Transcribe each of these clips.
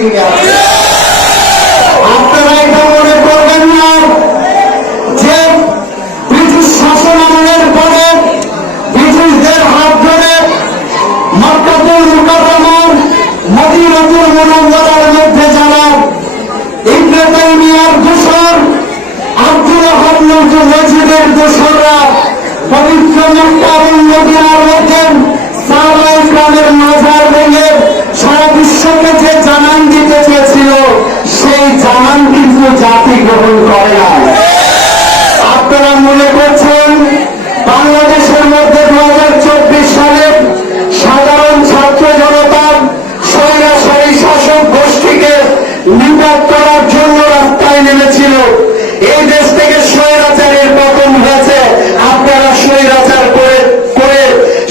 Meeting এ আছে। আপনারা এটা মনে করবেন না যে ব্রিটিশ শাসন আমলের পরে ব্রিটিশদের হাত ধরে মক্কাতুল মুকাররমার মদিনাতুল মুনাওয়ারার মধ্যে যারা ইবনে তাইমিয়ার দোসর আব্দুল ওয়াহাব মসজিদের দোসররা পবিত্র মক্কা এবং মদিনার মধ্যে সাহাবায়ে কেরামের মাজার ভেঙে সারা বিশ্বকে যে জানান দিতে চেয়েছিল সেই জানান কিন্তু জাতি গ্রহণ করে না। আপনারা মনে করছেন বাংলাদেশের মধ্যে 2024 সালে সাধারণ ছাত্র জনতার স্বৈরাচারী শাসক গোষ্ঠীকে নিপাত করার জন্য রাস্তায় নেমেছিল। এই দেশ থেকে স্বৈরাচারের পতন হয়েছে। আপনারা স্বৈরাচার করে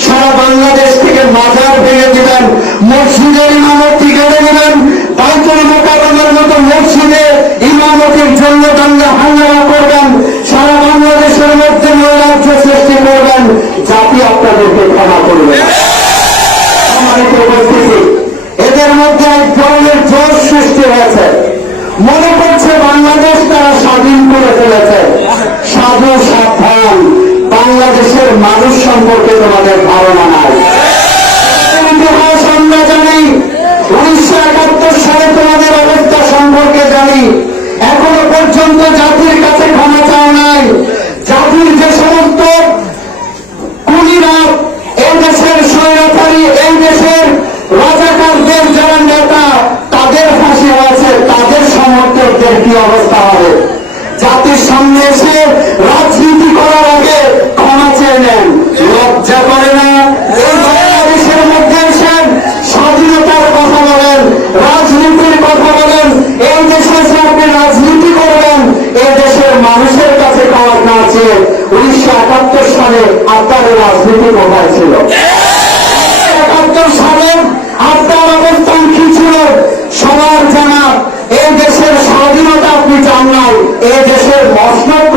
সারা বাংলাদেশ থেকে মাজার ভেঙে দিবেন, মসজিদের ইমামতি কেড়ে নেবেন, বাইতুল মুকাররমের মতো মসজিদে ইমামতির জন্য দাঙ্গা হাঙ্গামা করবেন, সারা বাংলাদেশের মধ্যে নৈরাজ্য সৃষ্টি করবেন, জাতি আপনাদেরকে ক্ষমা করবে। এদের মধ্যে এক ধরনের জোশ সৃষ্টি হয়েছে, মনে করছে বাংলাদেশ তারা স্বাধীন করে ফেলেছে। সাধু সাবধান, বাংলাদেশের মানুষ সম্পর্কে তোমাদের ধারণা নাই। ইতিহাস আমরা জানি, 1971 সালে তোমাদের অবস্থা সম্পর্কে জানি। এখনো পর্যন্ত জাতির কাছে ক্ষমা চাও নাই। জাতির যে সমস্ত খুনিরা এই দেশের স্বৈরাচারী, এই দেশের রাজাকারদের যারা নেতা তাদের ফাঁসি হয়েছে, তাদের সমর্থকদের কি অবস্থা হবে? জাতির সামনে এসে রাজনীতি করার আগে ক্ষমা চেয়ে নেন, লজ্জা করে না? এই বাংলাদেশের মধ্যে এসে স্বাধীনতার কথা বলেন, রাজনীতির কথা বলেন, এই দেশে এসে আপনি রাজনীতি করবেন, এই দেশের মানুষের কাছে ক্ষমা না চেয়ে 1971 সালে আপনার রাজনীতি কোথায় ছিল? 71 সালে আপনার অবস্থান কি ছিল? সবার জানা। এই দেশের স্বাধীনতা আপনি চান নাই, এই দেশের মসনদ